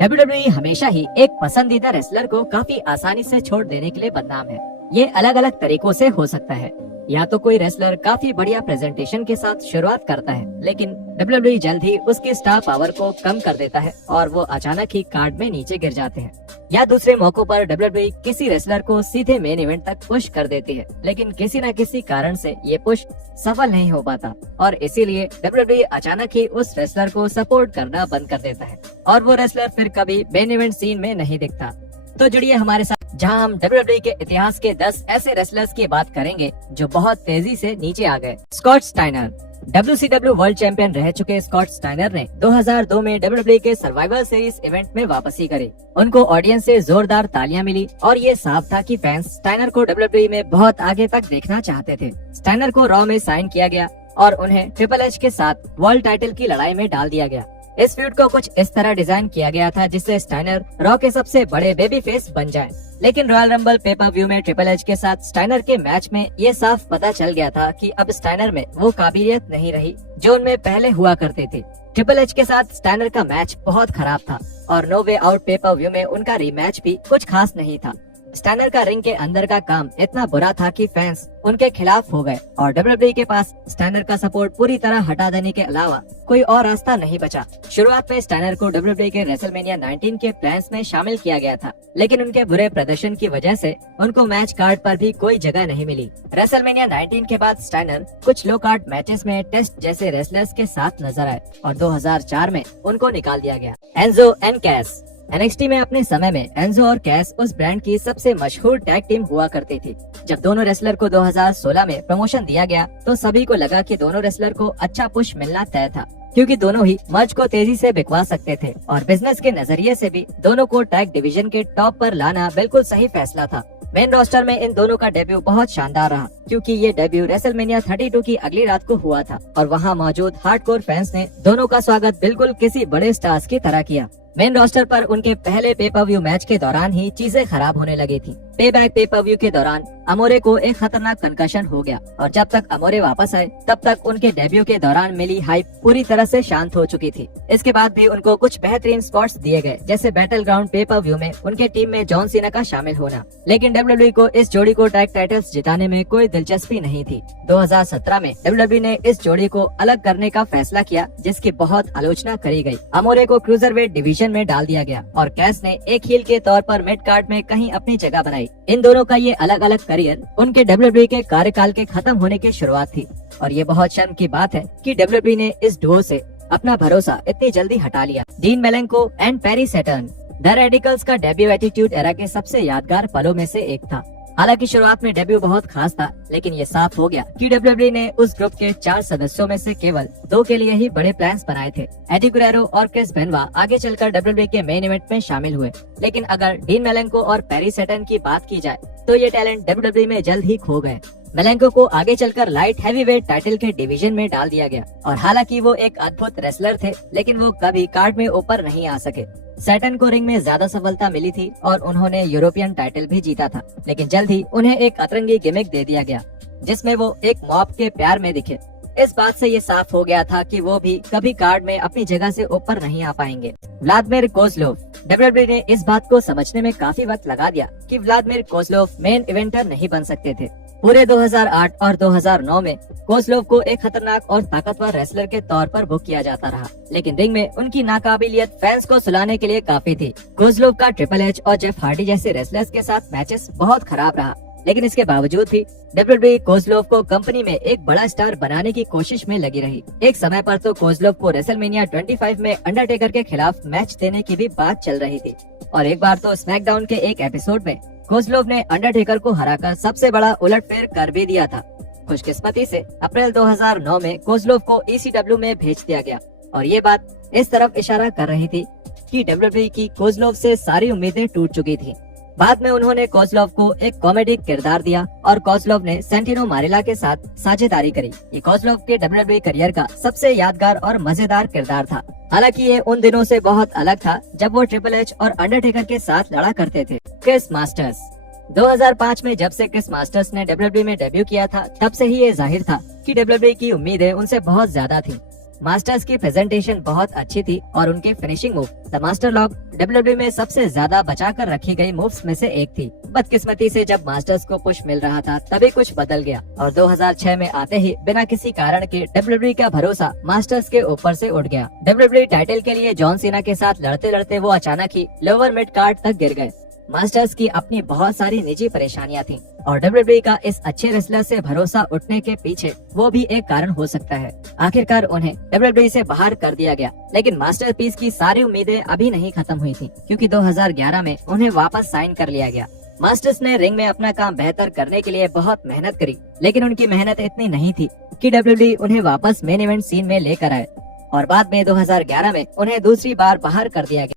WWE हमेशा ही एक पसंदीदा रेसलर को काफी आसानी से छोड़ देने के लिए बदनाम है। ये अलग अलग तरीकों से हो सकता है। या तो कोई रेसलर काफी बढ़िया प्रेजेंटेशन के साथ शुरुआत करता है, लेकिन WWE जल्द ही उसकी स्टार पावर को कम कर देता है और वो अचानक ही कार्ड में नीचे गिर जाते हैं। या दूसरे मौकों पर WWE किसी रेसलर को सीधे मेन इवेंट तक पुश कर देती है, लेकिन किसी न किसी कारण से ये पुश सफल नहीं हो पाता और इसीलिए WWE अचानक ही उस रेसलर को सपोर्ट करना बंद कर देता है और वो रेसलर फिर कभी मेन इवेंट सीन में नहीं दिखता। तो जुड़िए हमारे साथ, जहां हम WWE के इतिहास के 10 ऐसे रेसलर्स की बात करेंगे जो बहुत तेजी से नीचे आ गए। Scott Steiner. WCW world champion रह चुके स्कॉट स्टाइनर ने 2002 में WWE के सर्वाइवल सीरीज इवेंट में वापसी करी। उनको ऑडियंस से जोरदार तालियां मिली और ये साफ था कि फैंस स्टाइनर को WWE में बहुत आगे तक देखना चाहते थे। स्टाइनर को रॉ में साइन किया गया और उन्हें ट्रिपल एच के साथ वर्ल्ड टाइटल की लड़ाई में डाल दिया गया। इस फ्यूड को कुछ इस तरह डिजाइन किया गया था जिससे स्टाइनर रॉ के सबसे बड़े बेबी फेस बन जाए। लेकिन रॉयल रंबल पेपर व्यू में ट्रिपल एच के साथ स्टाइनर के मैच में ये साफ पता चल गया था कि अब स्टाइनर में वो काबिलियत नहीं रही जो उनमें पहले हुआ करती थी। ट्रिपल एच के साथ स्टाइनर का मैच बहुत खराब था और no way out pay per view में उनका रीमैच भी कुछ खास नहीं था। स्टाइनर का रिंग के अंदर का काम इतना बुरा था कि फैंस उनके खिलाफ हो गए और WWE के पास स्टाइनर का सपोर्ट पूरी तरह हटा देने के अलावा कोई और रास्ता नहीं बचा। शुरुआत में स्टाइनर को WWE के रेसलमेनिया 19 के प्लान्स में शामिल किया गया था, लेकिन उनके बुरे प्रदर्शन की वजह से उनको मैच कार्ड पर भी कोई जगह नहीं मिली। रेसलमेनिया 19 के बाद स्टाइनर कुछ लो कार्ड मैचेस में टेस्ट जैसे रेसलर्स के साथ नजर आए और 2004 में उनको निकाल दिया गया। Enzo and cash. NXT में अपने समय में एंजो और कैस उस ब्रांड की सबसे मशहूर टैग टीम हुआ करती थी। जब दोनों रेसलर को 2016 में प्रमोशन दिया गया तो सभी को लगा कि दोनों रेसलर को अच्छा पुश मिलना तय था, क्योंकि दोनों ही मर्ज को तेजी से बिकवा सकते थे और बिजनेस के नजरिए से भी दोनों को टैग डिवीजन के टॉप पर लाना बिल्कुल सही फैसला था। मेन रोस्टर में इन दोनों का डेब्यू बहुत शानदार रहा, क्योंकि ये डेब्यू रेसलमेनिया 32 की अगली रात को हुआ था और वहाँ मौजूद हार्डकोर फैंस ने दोनों का स्वागत बिल्कुल किसी बड़े स्टार्स की तरह किया। मेन रोस्टर पर उनके पहले पेपर व्यू मैच के दौरान ही चीजें खराब होने लगी थी। पेबैक पेपर व्यू के दौरान अमोरे को एक खतरनाक कंकशन हो गया और जब तक अमोरे वापस आए तब तक उनके डेब्यू के दौरान मिली हाइप पूरी तरह से शांत हो चुकी थी। इसके बाद भी उनको कुछ बेहतरीन स्पॉट्स दिए गए, जैसे बैटल ग्राउंड पेपर व्यू में उनके टीम में जॉन सीना का शामिल होना, लेकिन WWE को इस जोड़ी को टैग टाइटल्स जिताने में कोई दिलचस्पी नहीं थी। 2017 में WWE ने इस जोड़ी को अलग करने का फैसला किया, जिसकी बहुत आलोचना करी गई। अमोरे को क्रूजरवेट डिवीजन में डाल दिया गया और कैस ने एक हील के तौर पर मिड कार्ड में कहीं अपनी जगह बनाई। इन दोनों का ये अलग अलग करियर उनके WWE के कार्यकाल के खत्म होने की शुरुआत थी और ये बहुत शर्म की बात है कि WWE ने इस डुओ से अपना भरोसा इतनी जल्दी हटा लिया। Dean Malenko and Perry Saturn. The Radicals का डेब्यू एटीट्यूड एरा के सबसे यादगार पलों में से एक था। हालांकि शुरुआत में डेब्यू बहुत खास था, लेकिन ये साफ हो गया कि WWE ने उस ग्रुप के 4 सदस्यों में से केवल 2 के लिए ही बड़े प्लान्स बनाए थे। एडी गुरेरो और क्रिस बेनवा आगे चलकर WWE के मेन इवेंट में शामिल हुए, लेकिन अगर डीन मेलेंको और पेरी सैटर्न की बात की जाए तो ये टैलेंट WWE में जल्द ही खो गए। मेलेंको को आगे चलकर लाइट हैवीवेट टाइटल के डिवीजन में डाल दिया गया और हालांकि वो एक अद्भुत रेसलर थे, लेकिन वो कभी कार्ड में ऊपर नहीं आ सके। सैटर्न को रिंग में ज्यादा सफलता मिली थी और उन्होंने यूरोपियन टाइटल भी जीता था, लेकिन जल्द ही उन्हें एक अतरंगी गिमिक दे दिया गया जिसमें वो एक मॉब के प्यार में दिखे। इस बात से ये साफ हो गया था कि वो भी कभी कार्ड में अपनी जगह से ऊपर नहीं आ पाएंगे। Vladimir Kozlov. WWE ने इस बात को समझने में काफी वक्त लगा दिया कि व्लादिमीर कोज़लोव मेन इवेंटर नहीं बन सकते थे। पूरे 2008 और 2009 में कोज़लोव को एक खतरनाक और ताकतवर रेसलर के तौर पर बुक किया जाता रहा, लेकिन रिंग में उनकी नाकाबिलियत फैंस को सुलाने के लिए काफी थी। कोज़लोव का ट्रिपल एच और जेफ हार्डी जैसे रेसलर्स के साथ मैचेस बहुत खराब रहा, लेकिन इसके बावजूद भी WWE कोज़लोव को कंपनी में एक बड़ा स्टार बनाने की कोशिश में लगी रही। एक समय पर तो कोज़लोव को रेसलमेनिया 25 में अंडरटेकर के खिलाफ मैच देने की भी बात चल रही थी और एक बार तो स्मैकडाउन के एक एपिसोड में कोज़लोव ने अंडरटेकर को हराकर सबसे बड़ा उलटफेर कर भी दिया था। खुशकिस्मती से अप्रैल 2009 में कोज़लोव को ECW में भेज दिया गया और ये बात इस तरफ इशारा कर रही थी कि WWE की कोज़लोव से सारी उम्मीदें टूट चुकी थी। बाद में उन्होंने कोज़लोव को एक कॉमेडी किरदार दिया और कोज़लोव ने सेंटिनो मारेला के साथ साझेदारी करी। ये कोज़लोव के WWE करियर का सबसे यादगार और मजेदार किरदार था। हालांकि ये उन दिनों से बहुत अलग था जब वो ट्रिपल एच और अंडरटेकर के साथ लड़ा करते थे। Chris masters. 2005 में जब से क्रिस मास्टर्स ने WWE में डेब्यू किया था, तब से ही ये जाहिर था कि WWE की उम्मीदें उनसे बहुत ज्यादा थी। मास्टर्स की प्रेजेंटेशन बहुत अच्छी थी और उनकी finishing move the master lock WWE में सबसे ज्यादा बचा कर रखी गई मूव्स में से एक थी। बदकिस्मती से जब मास्टर्स को पुश मिल रहा था तभी कुछ बदल गया और 2006 में आते ही बिना किसी कारण के डब्ल्यूडब्ल्यूई का भरोसा मास्टर्स के ऊपर से उठ गया। डब्ल्यूडब्ल्यूई टाइटल के लिए जॉन सीना के साथ लड़ते लड़ते वो अचानक ही लोअर मिड कार्ड तक गिर गए। मास्टर्स की अपनी बहुत सारी निजी परेशानियां थीं और डब्ल्यूडब्ल्यूई का इस अच्छे रेसलर से भरोसा उठने के पीछे वो भी एक कारण हो सकता है। आखिरकार उन्हें डब्ल्यूडब्ल्यूई से बाहर कर दिया गया, लेकिन मास्टरपीस की सारी उम्मीदें अभी नहीं खत्म हुई थी क्योंकि 2011 में उन्हें वापस साइन कर लिया गया। मास्टर्स ने रिंग में अपना काम बेहतर करने के लिए बहुत मेहनत करी, लेकिन उनकी मेहनत इतनी नहीं थी कि डब्ल्यूडब्ल्यूई उन्हें वापस मेन इवेंट सीन में लेकर आए और बाद में 2011 में उन्हें दूसरी बार बाहर कर दिया गया।